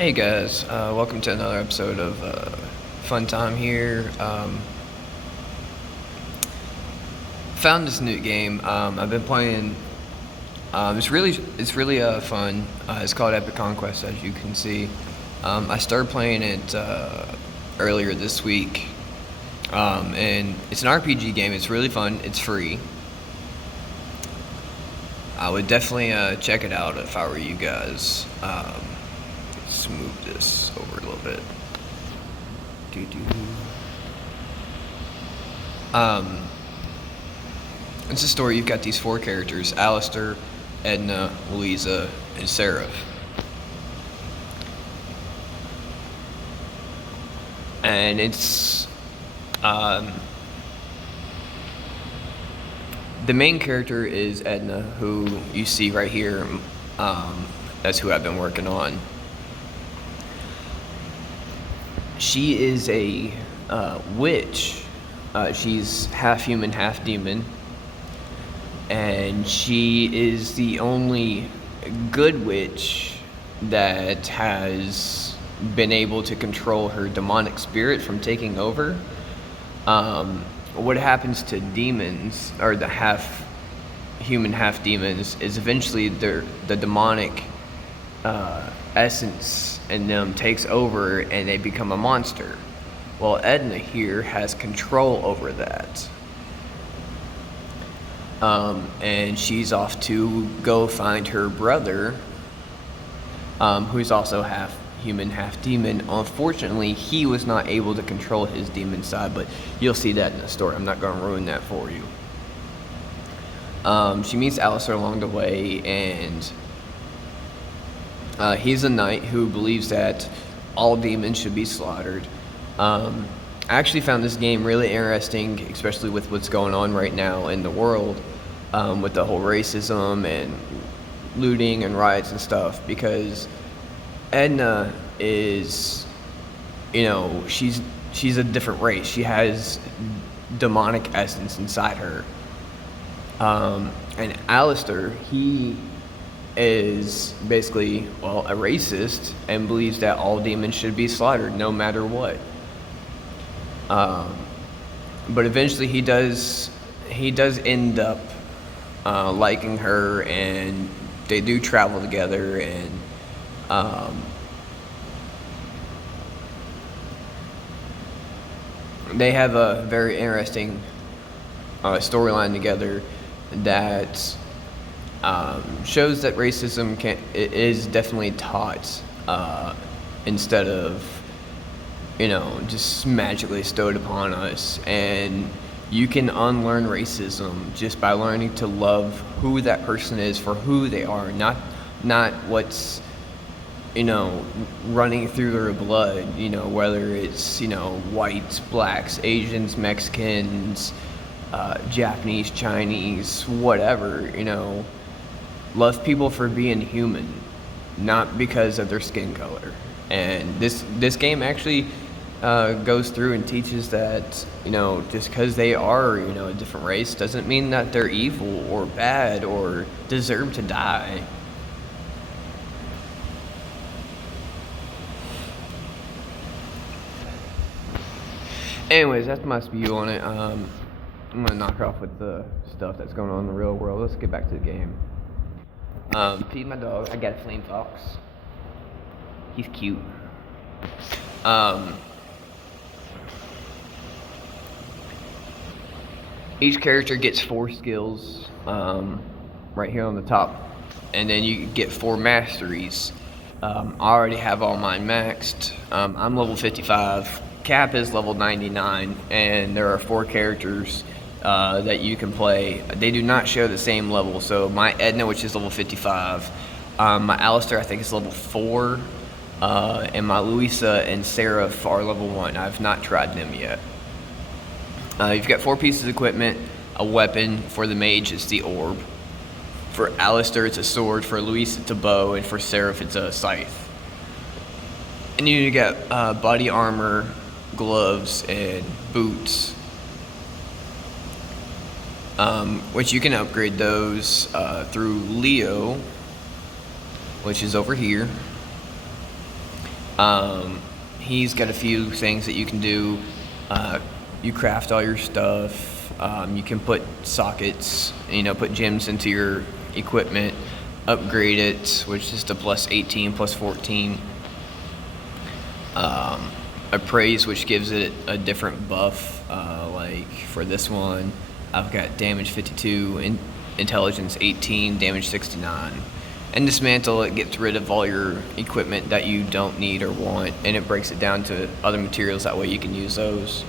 Hey guys, welcome to another episode of Fun Time here. Found this new game. I've been playing. It's really fun. It's called Epic Conquest, as you can see. I started playing it earlier this week, and it's an RPG game. It's really fun. It's free. I would definitely check it out if I were you guys. Let's move this over a little bit. Um, it's a story. You've got these four characters: Alistair, Edna, Louisa, and Seraph. And it's the main character is Edna, who you see right here. That's who I've been working on. She is a witch. She's half human, half demon. And she is the only good witch that has been able to control her demonic spirit from taking over. What happens to demons, or the half human, half demons, is eventually the demonic essence in them takes over and they become a monster. Well, Edna here has control over that. And she's off to go find her brother, who's also half human, half demon. Unfortunately, he was not able to control his demon side, but you'll see that in the story. I'm not going to ruin that for you. She meets Alistair along the way, and he's a knight who believes that all demons should be slaughtered. I actually found this game really interesting, especially with what's going on right now in the world, with the whole racism and looting and riots and stuff, because Edna is, she's a different race. She has demonic essence inside her. And Alistair, he is basically, a racist and believes that all demons should be slaughtered no matter what. But eventually he does end up liking her, and they do travel together, and they have a very interesting storyline together that shows that racism is definitely taught instead of just magically bestowed upon us. And you can unlearn racism just by learning to love who that person is for who they are, not what's running through their blood, whether it's whites, blacks, Asians, Mexicans, Japanese, Chinese, whatever. Love people for being human, not because of their skin color. And this game actually goes through and teaches that just because they are a different race doesn't mean that they're evil or bad or deserve to die. Anyways, that's my spew on it. I'm gonna knock off with the stuff that's going on in the real world. Let's get back to the game. Feed my dog. I got a flame fox. He's cute. Each character gets 4 skills right here on the top, and then you get 4 masteries. I already have all mine maxed. I'm level 55. Cap is level 99, and there are 4 characters that you can play. They do not show the same level. So my Edna, which is level 55, my Alistair, I think, is level 4, and my Louisa and Seraph are level 1. I've not tried them yet. You've got 4 pieces of equipment. A weapon for the mage is the orb. For Alistair, it's a sword. For Louisa, it's a bow, and for Seraph, it's a scythe. And you got body armor, gloves, and boots, which you can upgrade those through Leo, which is over here. He's got a few things that you can do. You craft all your stuff. You can put sockets, put gems into your equipment, upgrade it, which is to plus 18, plus 14. Appraise, which gives it a different buff. Like for this one, I've got damage 52, intelligence 18, damage 69. And dismantle, it gets rid of all your equipment that you don't need or want, and it breaks it down to other materials, that way you can use those.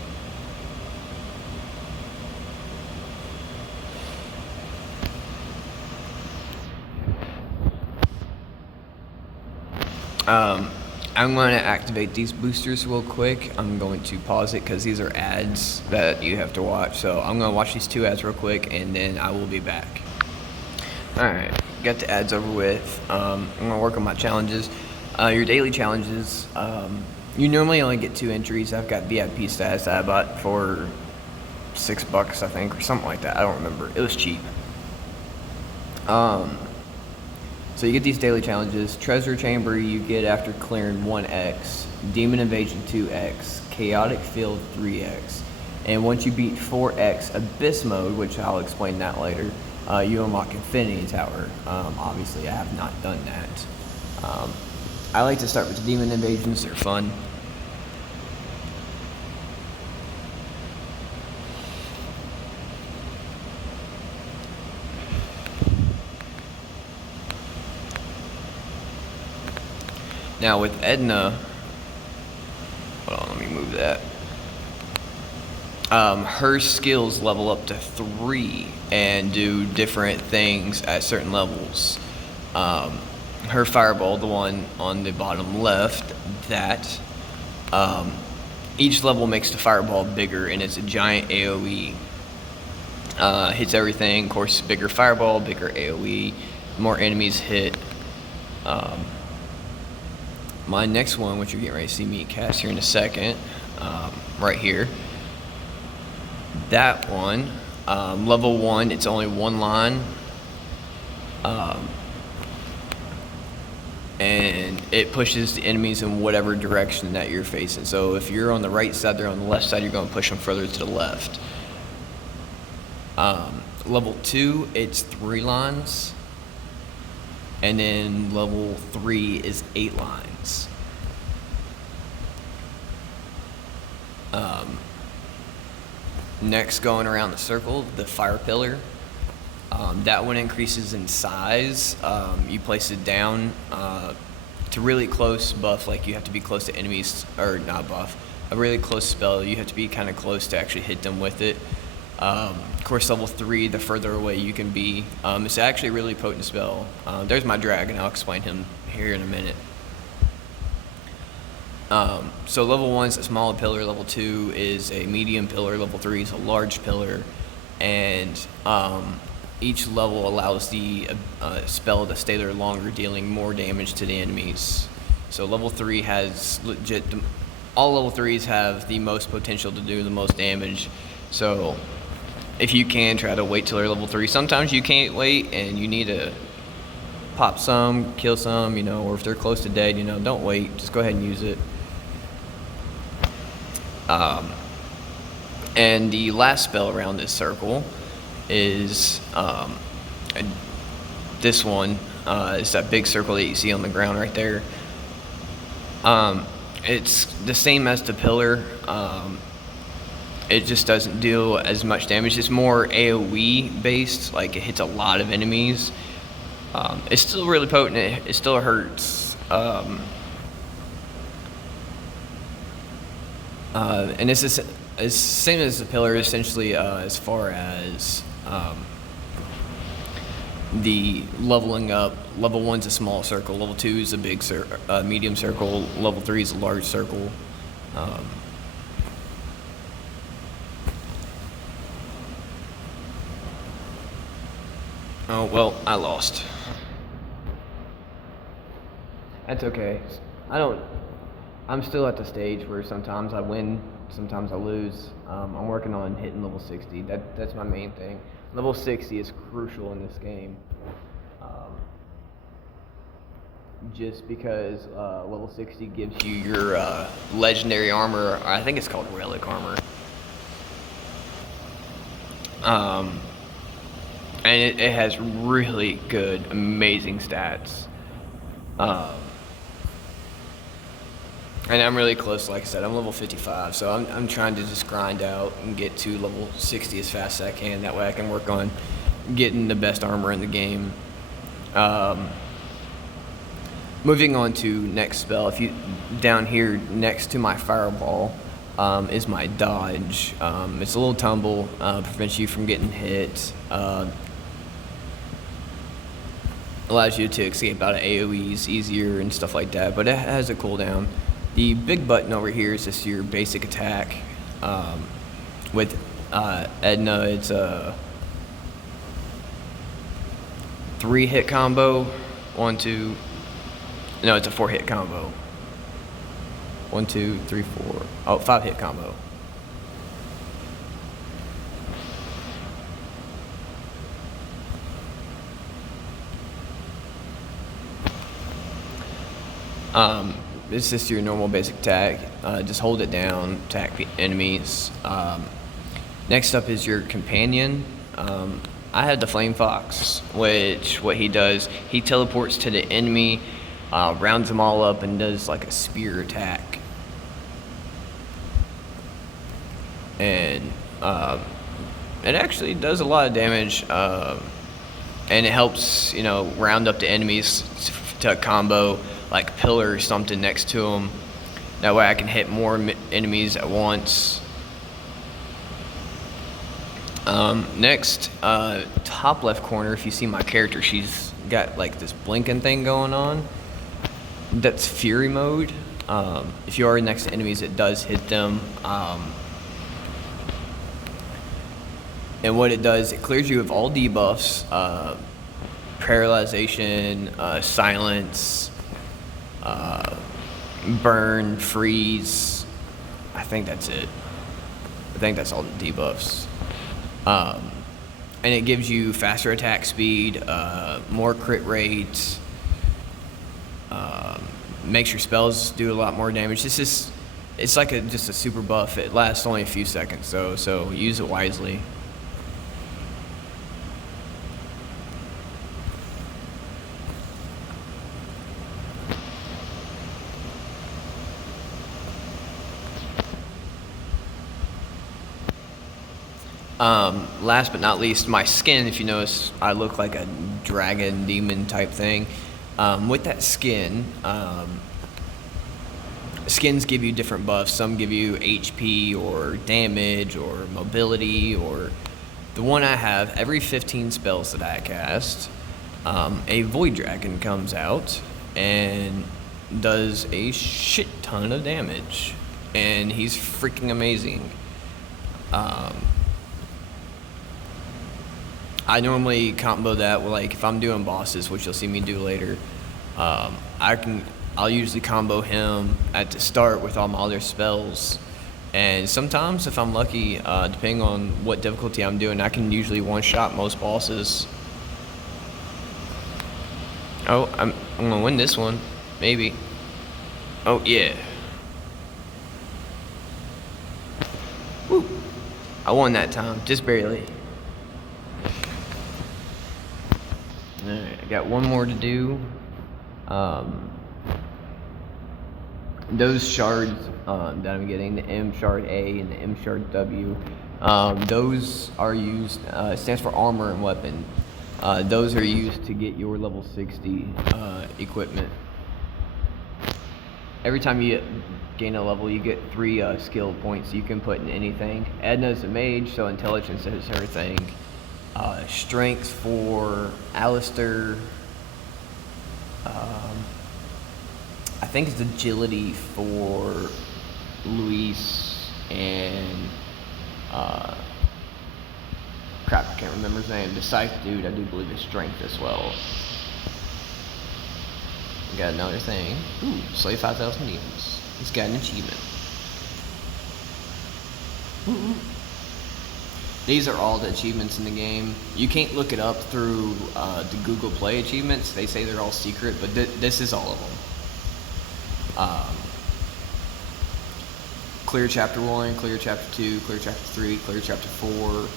I'm going to activate these boosters real quick. I'm going to pause it because these are ads that you have to watch. So I'm going to watch these 2 ads real quick, and then I will be back. Alright, got the ads over with. I'm going to work on my challenges. Your daily challenges, you normally only get 2 entries. I've got VIP status that I bought for $6, I think, or something like that. I don't remember. It was cheap. So you get these daily challenges. Treasure Chamber you get after clearing 1x, Demon Invasion 2x, Chaotic Field 3x, and once you beat 4x Abyss Mode, which I'll explain that later, you unlock Infinity Tower. Obviously I have not done that. I like to start with the Demon Invasions, they're fun. Now with Edna, hold on, let me move that. Her skills level up to 3 and do different things at certain levels. Her fireball, the one on the bottom left, that each level makes the fireball bigger, and it's a giant AoE. Hits everything, of course, bigger fireball, bigger AoE, more enemies hit. My next one, which you're getting ready to see me cast here in a second, right here. That one, level 1, it's only 1 line. And it pushes the enemies in whatever direction that you're facing. So if you're on the right side, they're on the left side, you're going to push them further to the left. Level 2, it's 3 lines. And then level 3 is 8 lines. Next, going around the circle, the fire pillar. That one increases in size. You place it down to really close buff, like you have to be close to enemies, or not buff, a really close spell, you have to be kind of close to actually hit them with it. Of course, level 3, the further away you can be. It's actually a really potent spell. There's my dragon, I'll explain him here in a minute. So level 1 is a small pillar, level 2 is a medium pillar, level 3 is a large pillar, and each level allows the spell to stay there longer, dealing more damage to the enemies. So level 3 has legit, all level 3s have the most potential to do the most damage. So if you can, try to wait till they're level 3. Sometimes you can't wait and you need to pop some, kill some, or if they're close to dead, don't wait, just go ahead and use it. And the last spell around this circle is this one. It's that big circle that you see on the ground right there. It's the same as the pillar. It just doesn't do as much damage. It's more AoE based, like it hits a lot of enemies. It's still really potent. It still hurts. And it's the same as the pillar, essentially, as far as the leveling up. Level 1's a small circle, level 2 is a big medium circle, level 3 is a large circle. Oh, well, I lost. That's okay. I'm still at the stage where sometimes I win, sometimes I lose. I'm working on hitting level 60. That's my main thing. Level 60 is crucial in this game. just because level 60 gives you your legendary armor. I think it's called relic armor. And it has really good, amazing stats. And I'm really close, like I said, I'm level 55, so I'm trying to just grind out and get to level 60 as fast as I can. That way I can work on getting the best armor in the game. Moving on to next spell, if you down here next to my fireball is my dodge. It's a little tumble, prevents you from getting hit. Allows you to escape out of AoEs easier and stuff like that, but it has a cooldown. The big button over here is just your basic attack. With Edna, it's a 3-hit combo. 1, 2. No, it's a 4-hit combo. 1, 2, 3, 4. Oh, 5-hit combo. It's just your normal basic attack. Just hold it down, attack enemies. Next up is your companion. I have the Flame Fox, which what he does, he teleports to the enemy, rounds them all up, and does like a spear attack. And it actually does a lot of damage, and it helps, round up the enemies to a combo, like pillar or something next to them. That way I can hit more enemies at once. Next, top left corner, if you see my character, she's got like this blinking thing going on. That's Fury Mode. If you are next to enemies, it does hit them. And what it does, it clears you of all debuffs, paralyzation, silence, burn, freeze. I think that's it. I think that's all the debuffs. And it gives you faster attack speed, more crit rates, makes your spells do a lot more damage. It's like just a super buff. It lasts only a few seconds, so use it wisely. Last but not least, my skin. If you notice, I look like a dragon demon type thing. With that skin, skins give you different buffs. Some give you HP or damage or mobility, or the one I have, every 15 spells that I cast, a void dragon comes out and does a shit ton of damage, and he's freaking amazing. I normally combo that with, like, if I'm doing bosses, which you'll see me do later, I'll usually combo him at the start with all my other spells, and sometimes if I'm lucky, depending on what difficulty I'm doing, I can usually one-shot most bosses. Oh, I'm gonna win this one, maybe. Oh yeah. Woo! I won that time, just barely. Alright, I got one more to do. Those shards that I'm getting, the M shard A and the M shard W, those are used, stands for armor and weapon. Those are used to get your level 60 equipment. Every time you gain a level, you get 3 skill points you can put in anything. Edna's a mage, so intelligence is her thing. Strength for Alistair. I think it's agility for Luis, and crap, I can't remember his name. The scythe dude, I do believe is strength as well. We got another thing. Ooh, slay 5,000 demons. He's got an achievement. Ooh. These are all the achievements in the game. You can't look it up through the Google Play achievements. They say they're all secret, but this is all of them. Clear Chapter 1, Clear Chapter 2, Clear Chapter 3, Clear Chapter 4.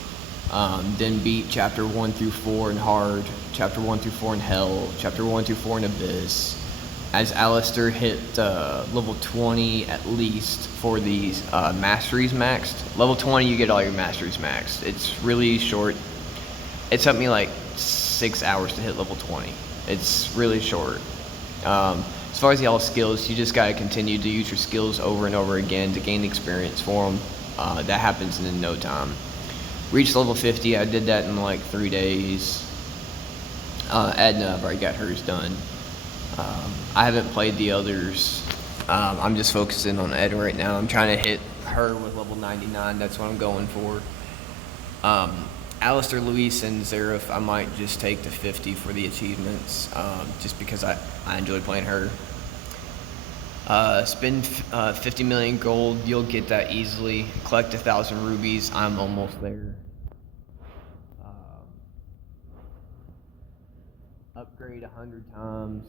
Then beat Chapter 1 through 4 in Hard, Chapter 1 through 4 in Hell, Chapter 1 through 4 in Abyss. As Alistair hit level 20 at least for these masteries maxed. Level 20 you get all your masteries maxed. It's really short. It took me like 6 hours to hit level 20. It's really short. As far as y'all skills, you just gotta continue to use your skills over and over again to gain experience for them. That happens in no time. Reached level 50, I did that in like 3 days. Edna, I've already got hers done. I haven't played the others. I'm just focusing on Edna right now. I'm trying to hit her with level 99, that's what I'm going for. Alistair, Luis, and Zareth, I might just take to 50 for the achievements, just because I enjoy playing her. Spend 50 million gold, you'll get that easily. Collect 1,000 rubies, I'm almost there. Upgrade 100 times,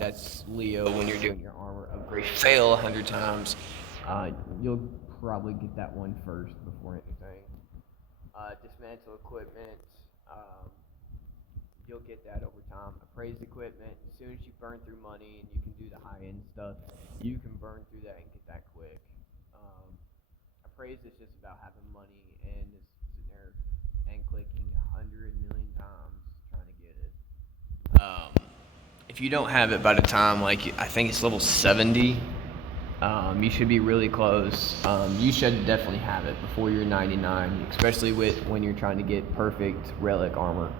that's Leo when you're doing your armor upgrade. Fail 100 times, you'll probably get that one first before anything. Dismantle equipment, you'll get that over time. Appraise equipment, as soon as you burn through money and you can do the high-end stuff, you can burn through that and get that quick. Appraise is just about having money and just sitting there and clicking 100 million times trying to get it. If you don't have it by the time, like, I think it's level 70, you should be really close. You should definitely have it before you're 99, especially when you're trying to get perfect relic armor.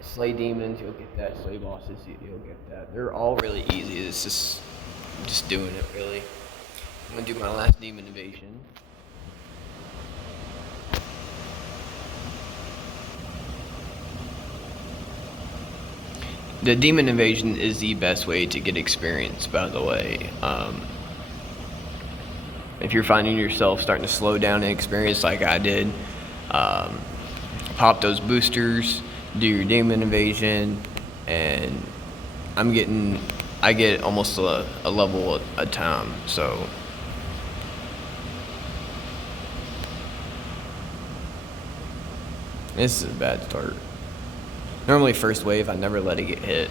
Slay demons, you'll get that. Slay bosses, you'll get that. They're all really easy. It's just doing it, really. I'm gonna do my last demon invasion. The demon invasion is the best way to get experience, by the way. If you're finding yourself starting to slow down in experience like I did, pop those boosters, do your demon invasion, and I get almost a level at a time, so. This is a bad start. Normally first wave, I never let it get hit.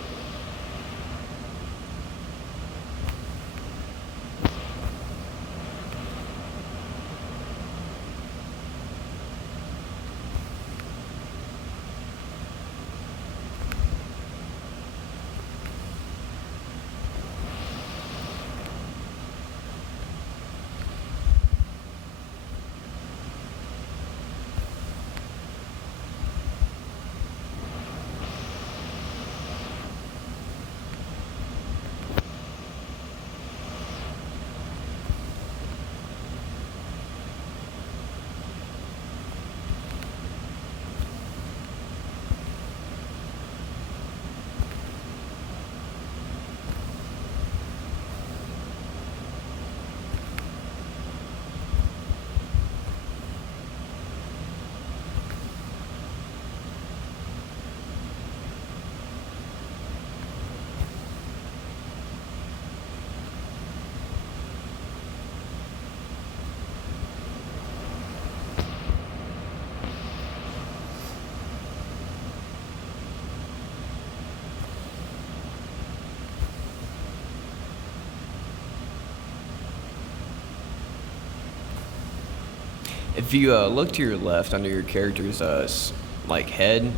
If you look to your left under your character's like head,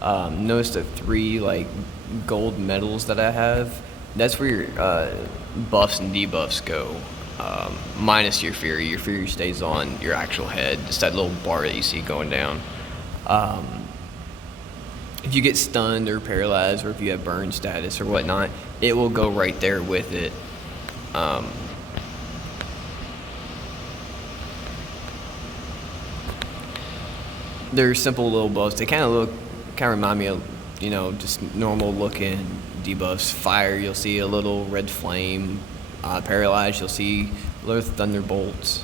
notice the 3 like gold medals that I have. That's where your buffs and debuffs go. Minus your fury. Your fury stays on your actual head. It's that little bar that you see going down. If you get stunned or paralyzed, or if you have burn status or whatnot, it will go right there with it. They're simple little buffs. They kind of remind me of, just normal looking debuffs. Fire, you'll see a little red flame. Paralyzed, you'll see little thunderbolts.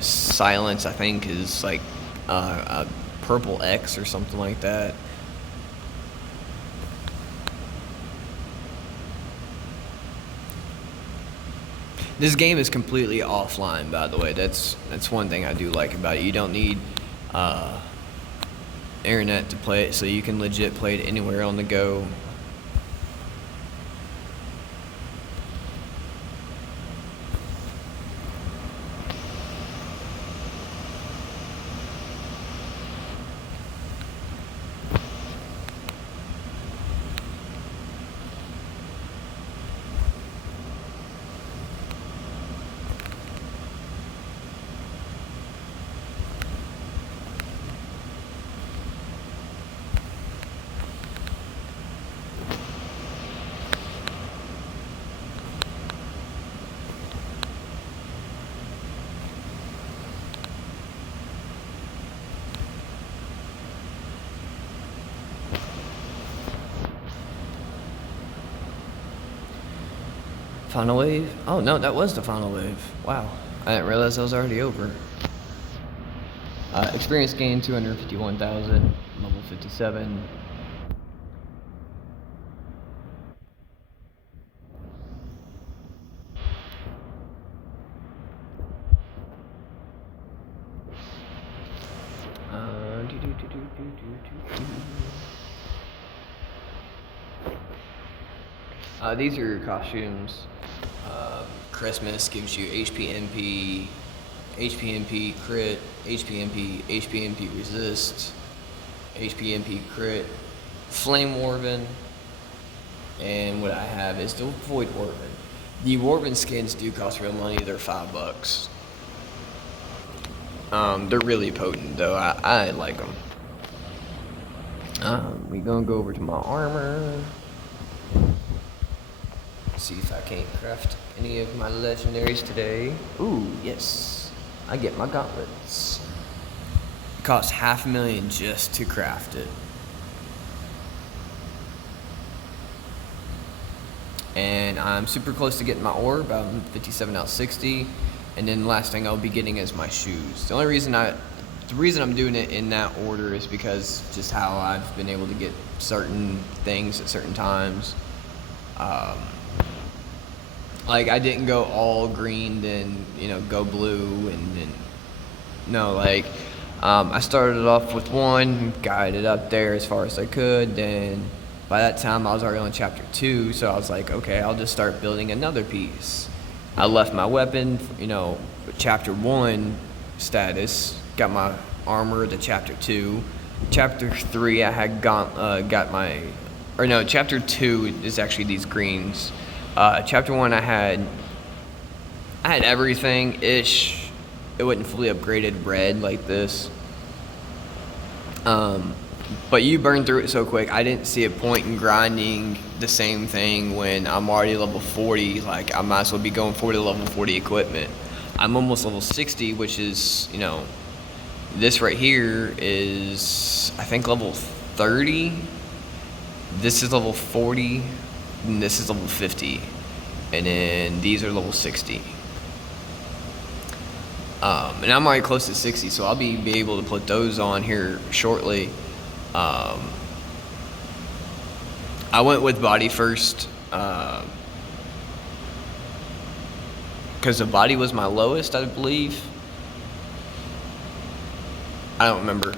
Silence, I think, is like a purple X or something like that. This game is completely offline, by the way. That's one thing I do like about it. You don't need internet to play it, so you can legit play it anywhere on the go. Final wave? Oh no, that was the final wave. Wow, I didn't realize that was already over. Experience gain 251,000, level 57. These are your costumes. Christmas gives you HPMP, HPMP crit, HPMP, HPMP resist, HPMP crit, flame warven, and what I have is the void warven. The warven skins do cost real money. They're $5. They're really potent though. I like them. We gonna go over to my armor. See if I can't craft any of my legendaries today. Ooh, yes. I get my gauntlets. It costs $500,000 just to craft it. And I'm super close to getting my orb. I'm 57 out of 60. And then the last thing I'll be getting is my shoes. The reason I'm doing it in that order is because just how I've been able to get certain things at certain times. Like I didn't go all green, then go blue, and then no, like I started off with one, got it up there as far as I could. Then by that time I was already on chapter 2, so I was like, okay, I'll just start building another piece. I left my weapon, chapter 1 status, got my armor to chapter 2. Chapter 3 I had got my, or no, chapter 2 is actually these greens. Chapter 1 I had everything ish. It wasn't fully upgraded red like this. But you burn through it so quick. I didn't see a point in grinding the same thing when I'm already level 40. Like I might as well be going for the level 40 equipment. I'm almost level 60, which is this right here is I think level 30. This is level 40. And this is level 50, and then these are level 60. And I'm already close to 60, so I'll be able to put those on here shortly. I went with body first, because the body was my lowest, I believe. I don't remember.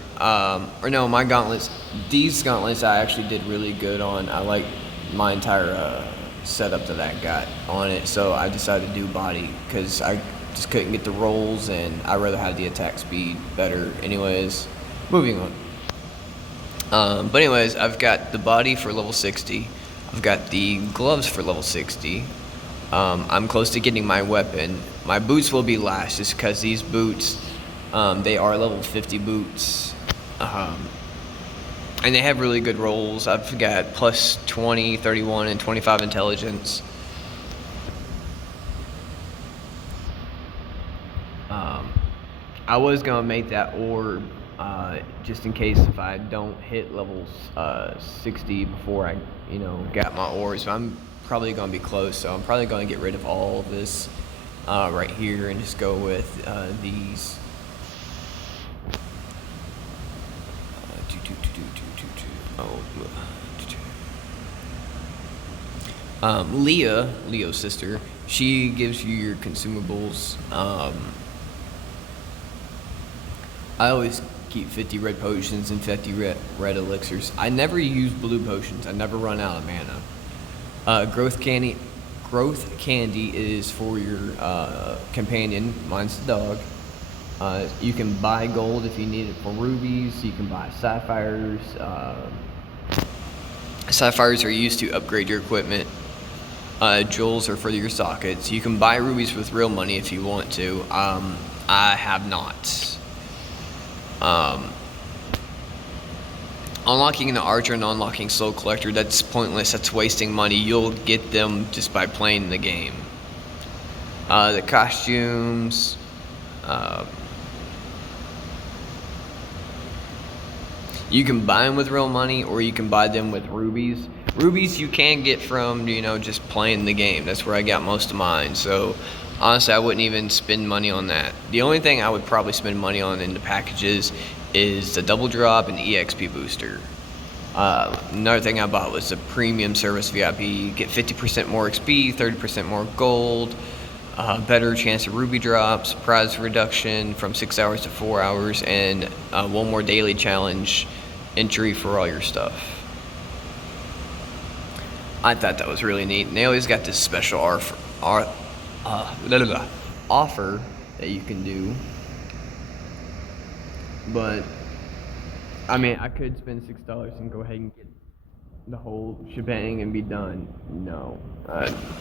Or no, my gauntlets. These gauntlets I actually did really good on. I like my entire setup that I got on it, so I decided to do body because I just couldn't get the rolls, and I'd rather have the attack speed better. Anyways, moving on. But anyways, I've got the body for level 60. I've got the gloves for level 60. I'm close to getting my weapon. My boots will be last just because these boots, they are level 50 boots. And they have really good rolls. I've got plus 20, 31, and 25 intelligence. I was going to make that orb just in case if I don't hit level 60 before I, got my orb. So I'm probably going to be close. So I'm probably going to get rid of all of this right here and just go with these. Leo's sister, she gives you your consumables. I always keep 50 red potions and 50 red elixirs. I never use blue potions. I never run out of mana. Growth candy is for your companion. Mine's the dog. You can buy gold if you need it for rubies. You can buy sapphires. Sapphires are used to upgrade your equipment. Jewels are for your sockets. You can buy rubies with real money if you want to. I have not. Unlocking the archer and unlocking soul collector, that's pointless. That's wasting money. You'll get them just by playing the game. The costumes. You can buy them with real money, or you can buy them with rubies. Rubies you can get from, just playing the game. That's where I got most of mine. So, honestly, I wouldn't even spend money on that. The only thing I would probably spend money on in the packages is the double drop and EXP booster. Another thing I bought was the premium service VIP. Get 50% more XP, 30% more gold, better chance of ruby drops, prize reduction from 6 hours to 4 hours, and one more daily challenge entry for all your stuff. I thought that was really neat. And they always got this special offer that you can do. But, I mean, I could spend $6 and go ahead and get the whole shebang and be done. No.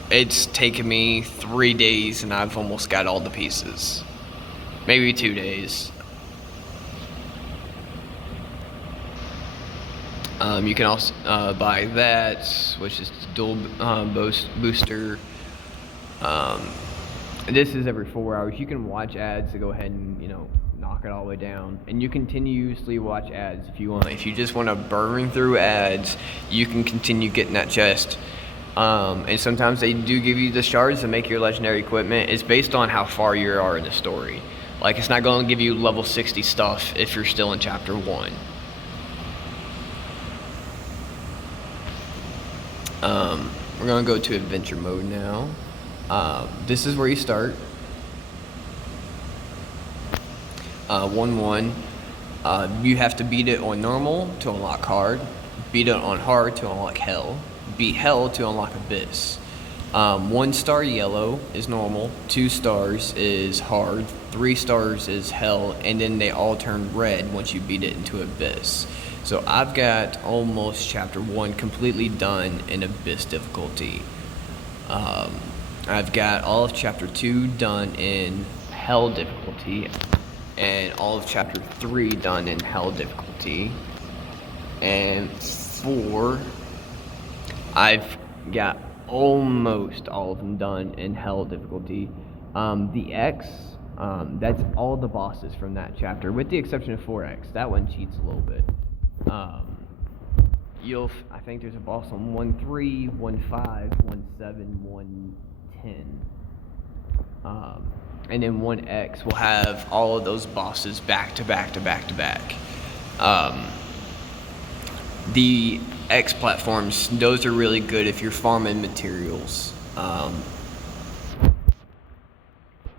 It's taken me 3 days and I've almost got all the pieces. Maybe 2 days. You can also buy that, which is dual booster. This is every 4 hours. You can watch ads to go ahead and knock it all the way down, and you continuously watch ads if you want. If you just want to burn through ads, you can continue getting that chest. And sometimes they do give you the shards to make your legendary equipment. It's based on how far you are in the story. Like, it's not going to give you level 60 stuff if you're still in chapter 1. We're going to go to adventure mode now. This is where you start. 1-1. You have to beat it on normal to unlock hard. Beat it on hard to unlock hell. Beat hell to unlock abyss. 1 star yellow is normal. 2 stars is hard. 3 stars is hell. And then they all turn red once you beat it into abyss. So I've got almost chapter 1 completely done in abyss difficulty. I've got all of chapter 2 done in hell difficulty, and all of chapter 3 done in hell difficulty, and 4 I've got almost all of them done in hell difficulty. The X, that's all the bosses from that chapter, with the exception of 4X. That one cheats a little bit. I think there's a boss on 1-3, 1-5, 1-7, 1-10. And then 1X will have all of those bosses back to back to back to back. The X platforms, those are really good if you're farming materials.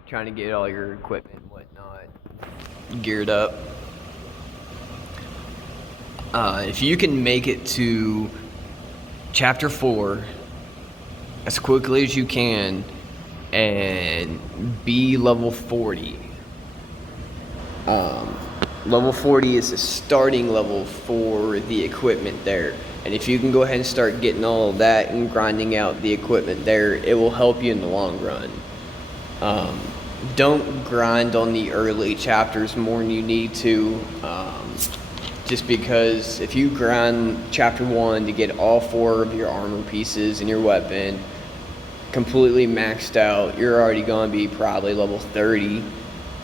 Trying to get all your equipment and whatnot geared up. If you can make it to chapter 4 as quickly as you can and be level 40. Level 40 is the starting level for the equipment there. And if you can go ahead and start getting all of that and grinding out the equipment there, it will help you in the long run. Don't grind on the early chapters more than you need to. Just because if you grind chapter 1 to get all 4 of your armor pieces and your weapon completely maxed out, you're already going to be probably level 30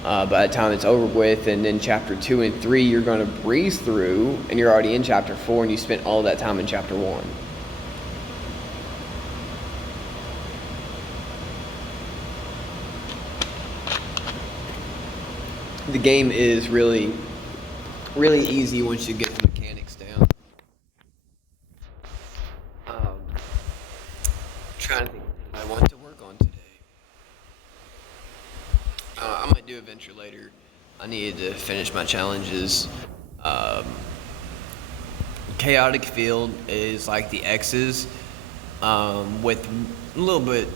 by the time it's over with. And then chapter 2 and 3 you're going to breeze through, and you're already in chapter 4 and you spent all that time in chapter 1. the game is really easy once you get the mechanics down. Trying to think what I want to work on today. I might do adventure later. I needed to finish my challenges. Um, Chaotic Field is like the X's, with a little bit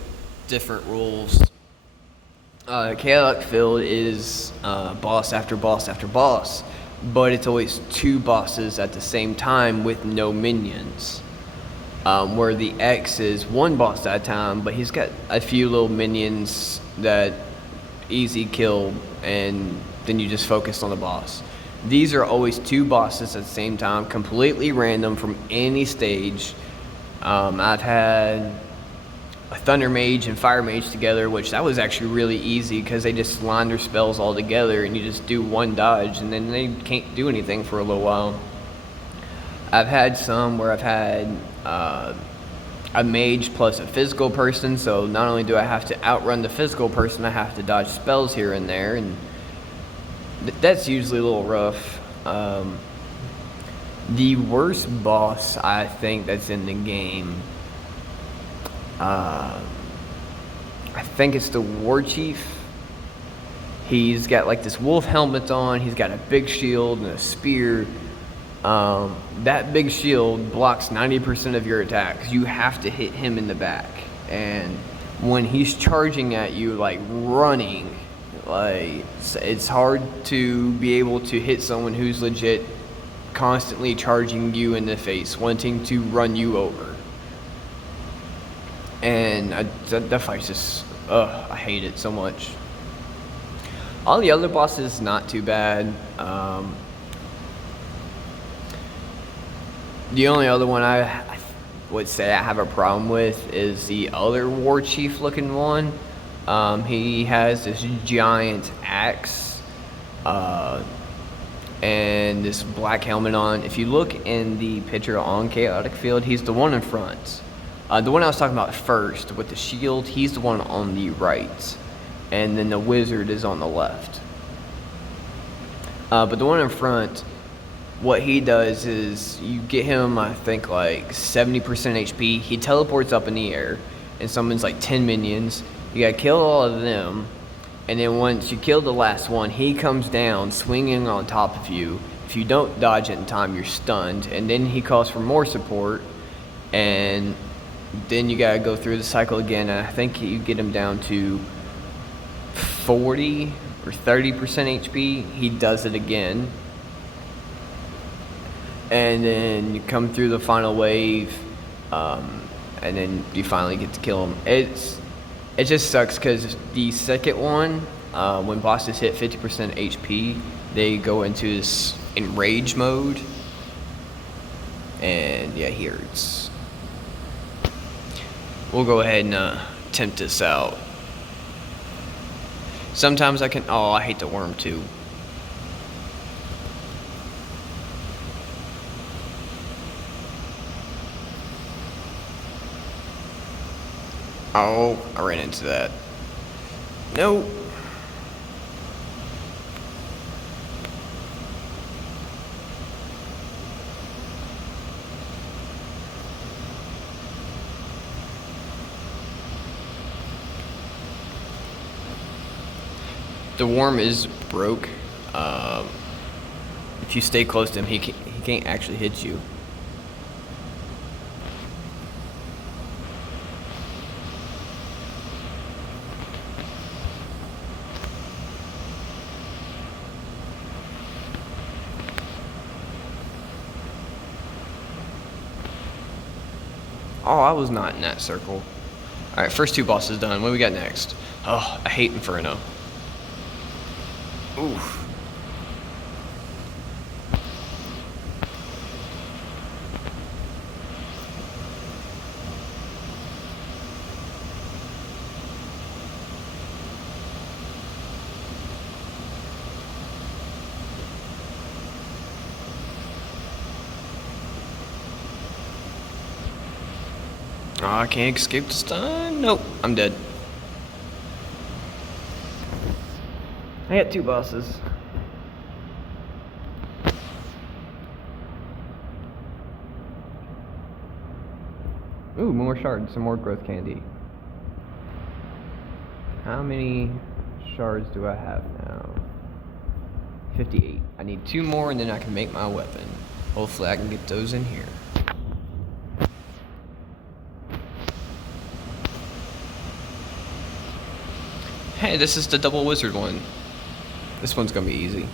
different rules. Chaotic Field is boss after boss after boss, but it's always two bosses at the same time with no minions. Where the X is one boss at a time, but he's got a few little minions that easy kill, and then you just focus on the boss. These are always two bosses at the same time, completely random from any stage. I've had a Thunder Mage and Fire Mage together, which that was actually really easy because they just line their spells all together and you just do one dodge and then they can't do anything for a little while. I've had some where I've had a mage plus a physical person, so not only do I have to outrun the physical person, I have to dodge spells here and there, and that's usually a little rough. The worst boss I think that's in the game, I think it's the Warchief. He's got like this wolf helmet on, he's got a big shield and a spear. That big shield blocks 90% of your attacks. You have to hit him in the back, and when he's charging at you, like running, like it's hard to be able to hit someone who's legit constantly charging you in the face, wanting to run you over. And that fight's just, I hate it so much. All the other bosses not too bad. The only other one I would say I have a problem with is the other Warchief looking one. He has this giant axe and this black helmet on. If you look in the picture on Chaotic Field, he's the one in front. The one I was talking about first with the shield, he's the one on the right. And then the wizard is on the left. But the one in front, what he does is you get him, I think, like 70% HP. He teleports up in the air, and summons like 10 minions. You gotta kill all of them, and then once you kill the last one, he comes down swinging on top of you. If you don't dodge it in time, you're stunned, and then he calls for more support, and then you gotta go through the cycle again. And I think you get him down to 40 or 30% HP. He does it again. And then you come through the final wave, and then you finally get to kill him. It just sucks because the second one, when bosses hit 50% HP, they go into this Enrage Mode. And yeah, here it's. We'll go ahead and attempt this out. Sometimes I can. Oh, I hate the worm too. Oh, I ran into that. No. The worm is broke. If you stay close to him, he can't actually hit you. Oh, I was not in that circle. Alright, first two bosses done. What do we got next? Oh, I hate Inferno. Oof. Oh, I can't escape the stun. Nope, I'm dead. I got two bosses. Ooh, more shards, some more growth candy. How many shards do I have now? 58. I need 2 more and then I can make my weapon. Hopefully I can get those in here. Hey, this is the double wizard one. This one's gonna be easy.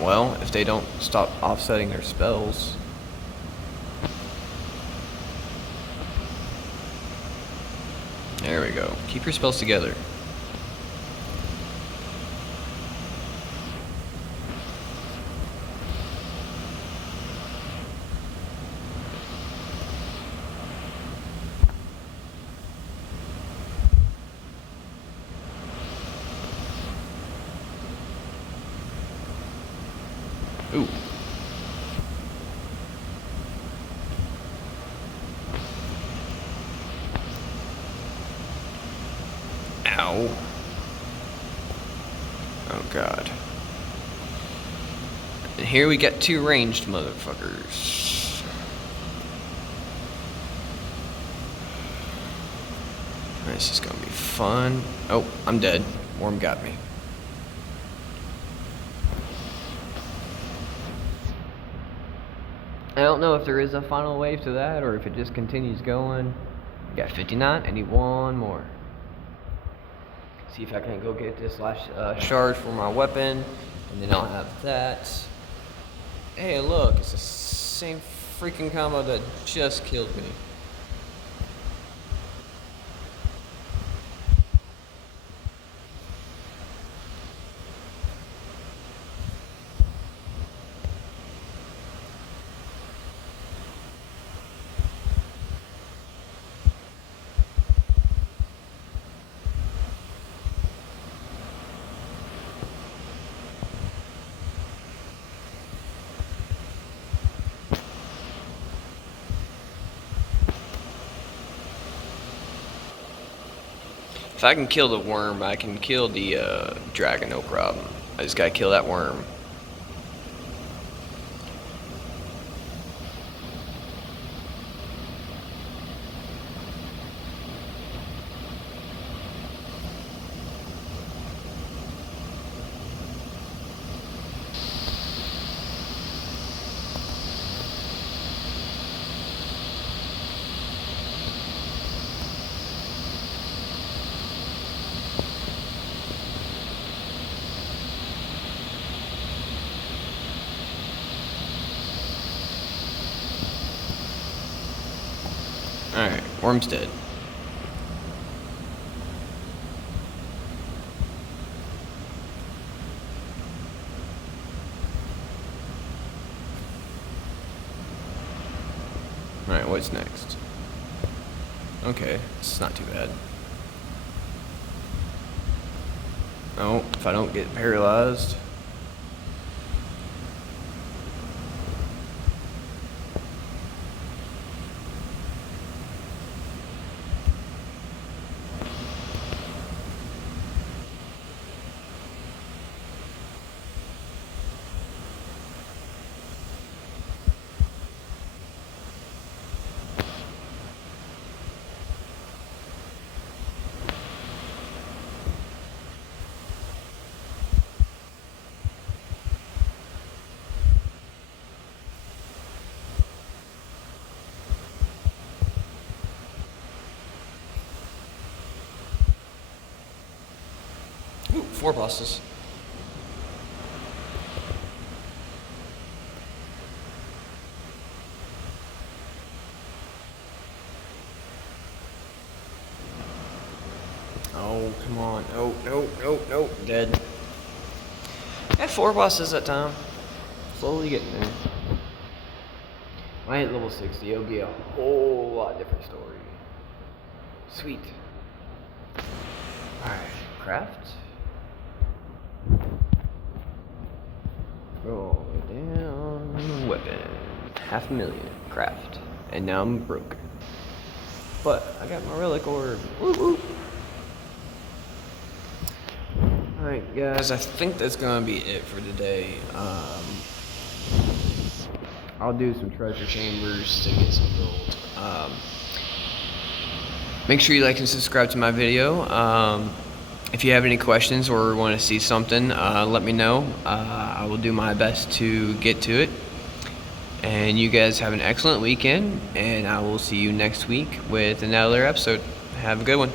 Well, if they don't stop offsetting their spells. There we go. Keep your spells together. Ooh. Ow. Oh god. And here we got 2 ranged motherfuckers. This is gonna be fun. Oh, I'm dead. Worm got me. I don't know if there is a final wave to that or if it just continues going. Got 59, I need 1 more. See if I can go get this last shard for my weapon, and then I'll have that. Hey, look, it's the same freaking combo that just killed me. If I can kill the worm, I can kill the dragon, no problem. I just gotta kill that worm. Alright, worm's dead. Alright, what's next? Okay, it's not too bad. Oh, if I don't get paralyzed. Ooh, 4 bosses. Oh, come on. Oh, no. Dead. I had 4 bosses that time. Slowly getting there. When I hit level 60, it'll be a whole lot different story. Sweet. Alright, craft. Roll it down. Weapon. 500,000. Craft. And now I'm broken. But I got my relic orb. Woo woo. Alright guys, I think that's gonna be it for today. I'll do some treasure chambers to get some gold. Make sure you like and subscribe to my video. If you have any questions or want to see something, let me know. I will do my best to get to it. And you guys have an excellent weekend, and I will see you next week with another episode. Have a good one.